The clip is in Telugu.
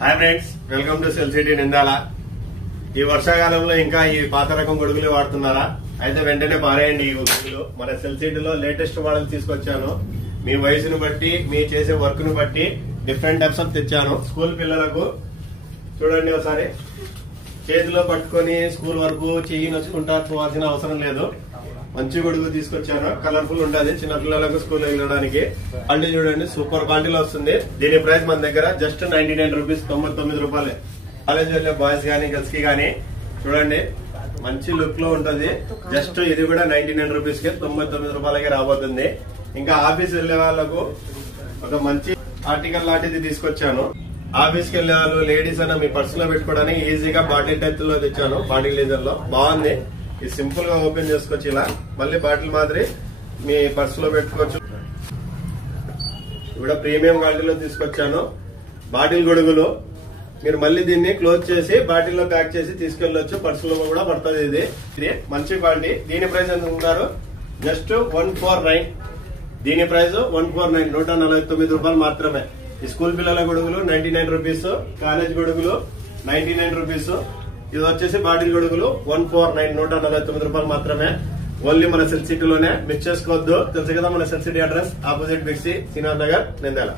Hi friends, welcome to Cell City Nindala. ఈ వర్షాకాలంలో ఇంకా ఈ పాత రకం గొడుగులు వాడుతున్నారా? అయితే వెంటనే పారేయండి ఈ గొడుగులు. మన సెల్ సిటీలో లేటెస్ట్ మోడల్ తీసుకొచ్చాను. మీ వయసును బట్టి, మీ చేసే వర్క్ ను బట్టి డిఫరెంట్ టైప్స్ ఆఫ్ తెచ్చాను. స్కూల్ పిల్లలకు చూడండి, ఒకసారి చేతిలో పట్టుకొని స్కూల్ వరకు చెయ్యి నొచ్చుకుంటా పోవాల్సిన అవసరం లేదు. మంచి గొడుగు తీసుకొచ్చాను, కలర్ఫుల్ ఉంటది చిన్న పిల్లలకు స్కూల్ వెళ్ళడానికి. క్వాలిటీ చూడండి, సూపర్ క్వాలిటీలో వస్తుంది. దీని ప్రైస్ మన దగ్గర జస్ట్ 99 రూపీస్, 99 రూపాయలే. కాలేజ్ వెళ్ళే బాయ్స్ గానీ గర్ల్స్ కి గానీ చూడండి, మంచి లుక్ లో ఉంటది. జస్ట్ ఇది కూడా 99 రూపీస్ కి 99 రూపాయలకి రాబోతుంది. ఇంకా ఆఫీస్ వెళ్లే వాళ్ళకు ఒక మంచి ఆర్టికల్ లాంటిది తీసుకొచ్చాను. ఆఫీస్ కి వెళ్లే వాళ్ళు లేడీస్ అన్న మీ పర్స్ లో పెట్టుకోవడానికి ఈజీగా బాటిల్ టైప్ లో తెచ్చాను. బాటిల్ లీజర్ లో బాగుంది. ఇది సింపుల్ గా ఓపెన్ చేసుకోవచ్చు. ఇలా మళ్ళీ బాటిల్ మాదిరి మీ పర్స్ లో పెట్టుకోవచ్చు. కూడా ప్రీమియం క్వాలిటీలో తీసుకొచ్చాను. బాటిల్ గొడుగులు మీరు మళ్ళీ దీన్ని క్లోజ్ చేసి బాటిల్ లో ప్యాక్ చేసి తీసుకెళ్లొచ్చు. పర్సులో కూడా పడుతుంది. ఇది మంచి క్వాలిటీ. దీని ప్రైస్ ఎంత ఉంటారు? జస్ట్ 149. దీని ప్రైస్ 149, 149 రూపాయలు మాత్రమే. ఈ స్కూల్ పిల్లల గొడుగులు 99 రూపీస్, కాలేజ్ గొడుగులు 99 రూపీస్. ఇది వచ్చేసి బాటిల్ గొడుగులు 149, 149 రూపాయలు మాత్రమే. ఓన్లీ మన సెల్ సిటీలోనే. మిస్ చేసుకోవద్దు. తెలుసు కదా మన సెల్ సిటీ అడ్రస్, ఆపోజిట్ బిక్సీ, శ్రీనాథ్ నగర్, నిందాల.